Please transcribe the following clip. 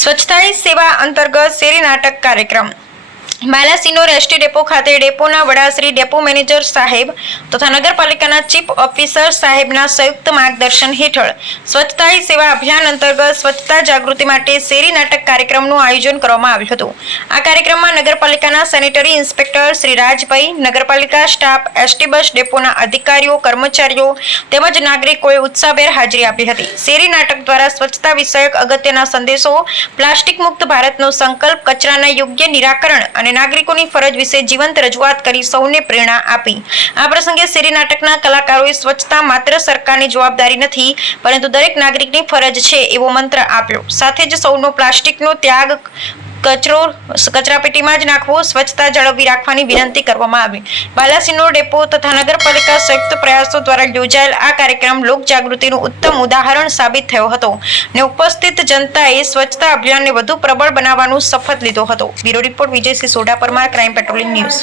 સ્વચ્છતા હી સેવા અંતર્ગત શેરી નાટક કાર્યક્રમ. બાલાસિનોર એસટી ડેપો ખાતે ડેપોના વડા શ્રી ડેપો મેનેજર સાહેબ તથા નગરપાલિકાના ચીફ ઓફિસર સાહેબના સંયુક્ત માર્ગદર્શન હેઠળ સ્વચ્છતા સેવા અભિયાન અંતર્ગત સ્વચ્છતા જાગૃતિ માટે શેરી નાટક કાર્યક્રમનું આયોજન કરવામાં આવ્યું હતું. આ કાર્યક્રમમાં નગરપાલિકાના સેનેટરી ઇન્સ્પેક્ટર શ્રી રાજભાઈ, નગરપાલિકા સ્ટાફ, એસટી બસ ડેપોના અધિકારીઓ, કર્મચારીઓ તેમજ નાગરિકોએ ઉત્સાહભેર હાજરી આપી હતી. શેરી નાટક દ્વારા સ્વચ્છતા વિષયક અગત્યના સંદેશો પ્લાસ્ટિક મુક્ત ભારતનો સંકલ્પ, કચરાના યોગ્ય નિરાકરણ અને નાગરિકોની ફરજ વિશે જીવંત રજૂઆત કરી સૌને પ્રેરણા આપી. આ પ્રસંગે શેરી નાટકના કલાકારોએ સ્વચ્છતા માત્ર સરકારની જવાબદારી નથી, પરંતુ દરેક નાગરિકની ફરજ છે એવો મંત્ર આપ્યો. સાથે જ સૌનો પ્લાસ્ટિકનો ત્યાગ કચરો કચરાપેટીમાં જ નાખવો, સ્વચ્છતા જાળવવી રાખવાની વિનંતી કરવામાં આવી. બાલાસિનોર ડેપો તથા નગરપાલિકા સંયુક્ત પ્રયાસો દ્વારા યોજાયેલ આ કાર્યક્રમ લોક જાગૃતિનું ઉત્તમ ઉદાહરણ સાબિત થયો હતો ને ઉપસ્થિત જનતાએ સ્વચ્છતા અભિયાનને વધુ પ્રબળ બનાવવાનું શપથ લીધો હતો. Bureau report Vijay Sodha Parmar, crime patrolling news.